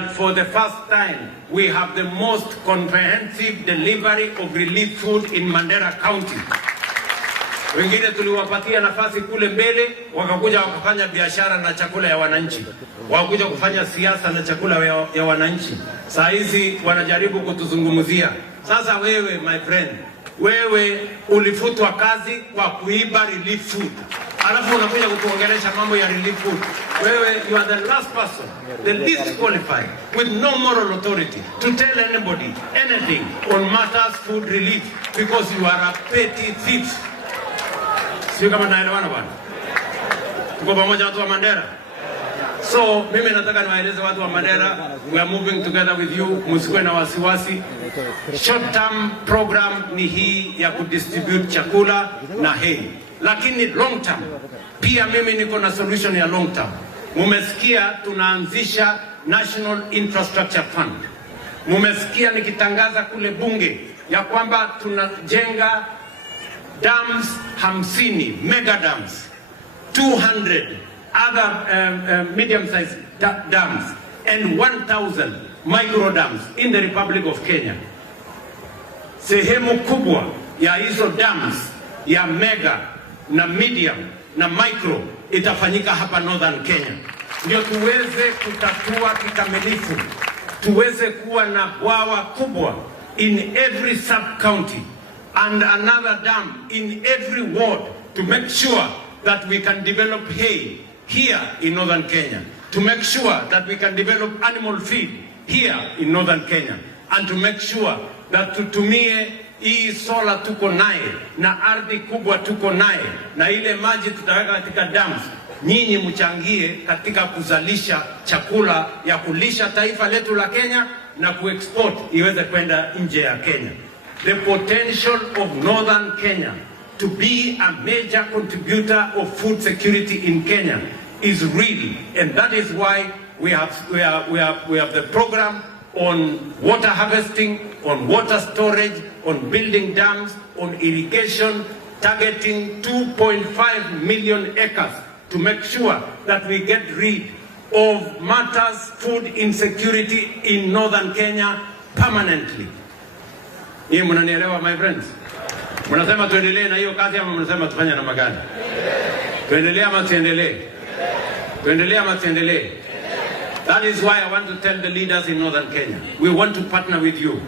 that for the first time we have the most comprehensive delivery of relief food in Mandera County. Wengine tuliwapatia nafasi kule mbele, wakakuja wakafanya biashara na chakula ya wananchi, wakakuja kufanya siasa na chakula ya wananchi. Saa hizi wanajaribu kutuzungumzia. Sasa wewe my friend, wewe ulifutwa kazi kwa kuiba relief food, alafu unakuja kutuongelesha mambo ya relief food. Wewe, you are the last person, the least qualified, with no moral authority to tell anybody anything on matters food relief, because you are a petty thief. Sio kama naelewana bwana? Tuko pamoja watu wa Mandera? So mimi nataka niwaeleze watu wa Mandera, we are moving together with you, msikuwe na wasiwasi. Short term program ni hii ya kudistribute chakula na hay. Lakini long term, pia mimi niko na solution ya long term. Mumesikia tunaanzisha National Infrastructure Fund. Mumesikia nikitangaza kule bunge ya kwamba tunajenga dams 50, mega dams, 200 other medium-sized dams, and 1,000 micro dams in the Republic of Kenya. Sehemu kubwa ya hizo dams ya mega na medium na micro itafanyika hapa Northern Kenya, ndio tuweze kutatua kikamilifu, tuweze kuwa na bwawa kubwa in every sub-county and another dam in every ward to make sure that we can develop hay here in Northern Kenya, to make sure that we can develop animal feed here in Northern Kenya, and to make sure that tutumie hii sola tuko naye na ardhi kubwa tuko naye na ile maji tutaweka katika dams, nyinyi mchangie katika kuzalisha chakula ya kulisha taifa letu la Kenya na kuexport iweze kwenda nje ya Kenya. The potential of Northern Kenya to be a major contributor of food security in Kenya is real, and that is why we have the program on water harvesting, on water storage, on building dams, on irrigation, targeting 2.5 million acres to make sure that we get rid of matters food insecurity in Northern Kenya permanently. Hii mnanielewa my friends? Mnasema tuendelee na hiyo kazi ama mnasema tufanye namna gani? Tuendelee ama tuendelee? Tuendelee ama tuendelee? That is why I want to tell the leaders in Northern Kenya, we want to partner with you.